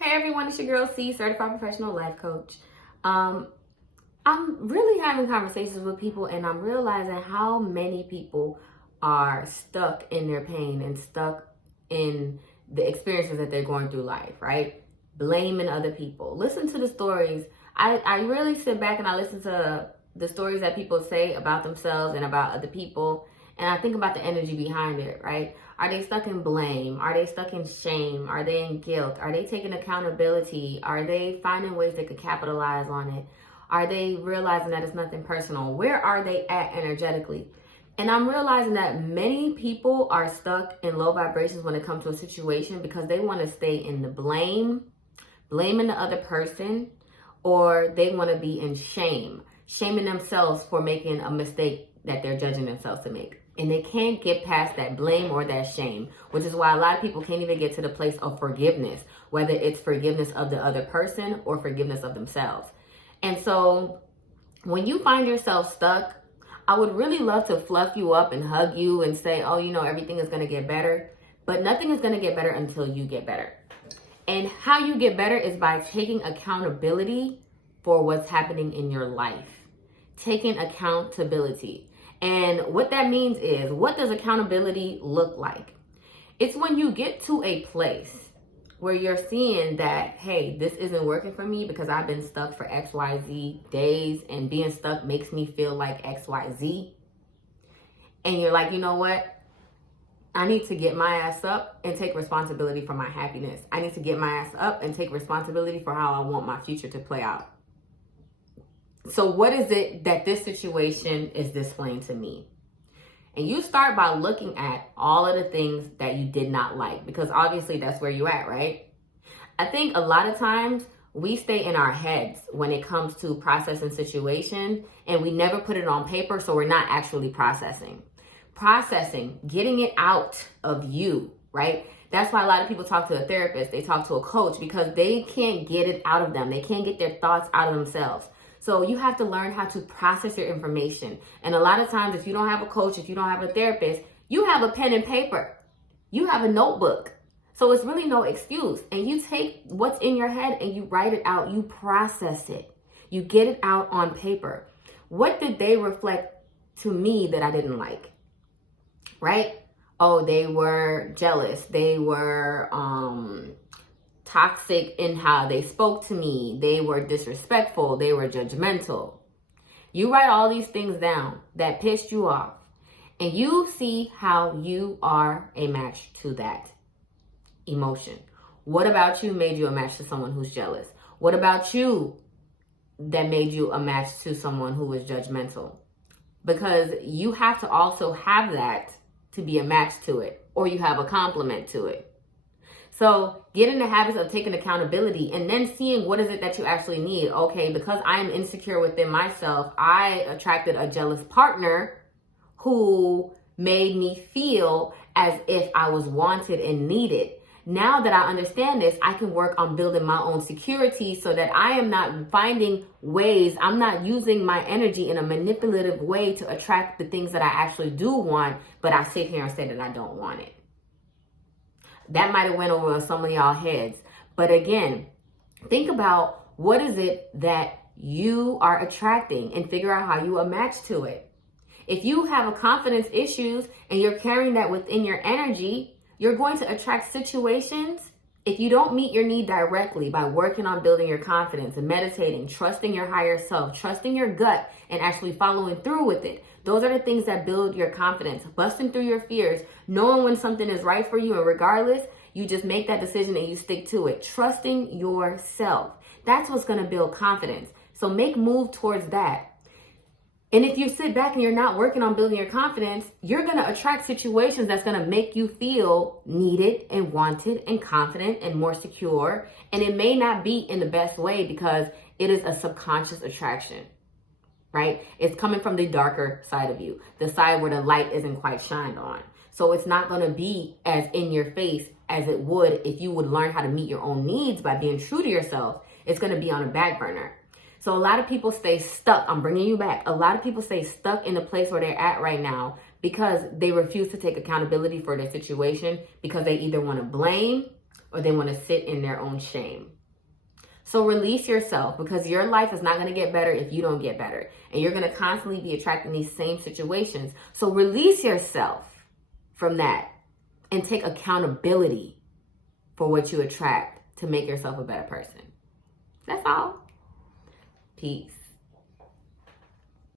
Hey everyone, it's your girl C, certified professional life coach. I'm really having conversations with people and I'm realizing how many people are stuck in their pain and stuck in the experiences that they're going through life, right? Blaming other people. Listen to the stories. I really sit back and I listen to the stories that people say about themselves and about other people. And I think about the energy behind it, right? Are they stuck in blame? Are they stuck in shame? Are they in guilt? Are they taking accountability? Are they finding ways they could capitalize on it? Are they realizing that it's nothing personal? Where are they at energetically? And I'm realizing that many people are stuck in low vibrations when it comes to a situation because they want to stay in the blame, blaming the other person, or they want to be in shame, shaming themselves for making a mistake that they're judging themselves to make. And they can't get past that blame or that shame, which is why a lot of people can't even get to the place of forgiveness, whether it's forgiveness of the other person or forgiveness of themselves. And so when you find yourself stuck, I would really love to fluff you up and hug you and say, oh, everything is going to get better. But nothing is going to get better until you get better. And how you get better is by taking accountability for what's happening in your life. Taking accountability. And what that means is, what does accountability look like? It's when you get to a place where you're seeing that, hey, this isn't working for me because I've been stuck for XYZ days and being stuck makes me feel like XYZ. And you're like, you know what? I need to get my ass up and take responsibility for my happiness. I need to get my ass up and take responsibility for how I want my future to play out. So what is it that this situation is displaying to me? And you start by looking at all of the things that you did not like, because obviously that's where you're at, right? I think a lot of times we stay in our heads when it comes to processing situations and we never put it on paper, so we're not actually processing. Processing, getting it out of you, right? That's why a lot of people talk to a therapist, they talk to a coach, because they can't get it out of them. They can't get their thoughts out of themselves. So you have to learn how to process your information. And a lot of times, if you don't have a coach, if you don't have a therapist, you have a pen and paper. You have a notebook. So it's really no excuse. And you take what's in your head and you write it out. You process it. You get it out on paper. What did they reflect to me that I didn't like? Right? Oh, they were jealous. They were toxic in how they spoke to me. They were disrespectful. They were judgmental. You write all these things down that pissed you off, and you see how you are a match to that emotion. What about you made you a match to someone who's jealous? What about you that made you a match to someone who was judgmental? Because you have to also have that to be a match to it, or you have a complement to it. So get in the habits of taking accountability and then seeing what is it that you actually need. Okay, because I am insecure within myself, I attracted a jealous partner who made me feel as if I was wanted and needed. Now that I understand this, I can work on building my own security so that I am not finding ways, I'm not using my energy in a manipulative way to attract the things that I actually do want, but I sit here and say that I don't want it. That might have went over some of y'all heads. But again, think about what is it that you are attracting and figure out how you are matched to it. If you have a confidence issues and you're carrying that within your energy, you're going to attract situations. If you don't meet your need directly by working on building your confidence and meditating, trusting your higher self, trusting your gut, and actually following through with it, those are the things that build your confidence. Busting through your fears, knowing when something is right for you, and regardless, you just make that decision and you stick to it. Trusting yourself. That's what's going to build confidence. So make move towards that. And if you sit back and you're not working on building your confidence, you're going to attract situations that's going to make you feel needed and wanted and confident and more secure. And it may not be in the best way because it is a subconscious attraction, right? It's coming from the darker side of you, the side where the light isn't quite shined on. So it's not going to be as in your face as it would if you would learn how to meet your own needs by being true to yourself. It's going to be on a back burner. So a lot of people stay stuck. I'm bringing you back. A lot of people stay stuck in the place where they're at right now because they refuse to take accountability for their situation, because they either want to blame, or they want to sit in their own shame. So release yourself, because your life is not going to get better if you don't get better. And you're going to constantly be attracting these same situations. So release yourself from that and take accountability for what you attract to make yourself a better person. That's all. Peace.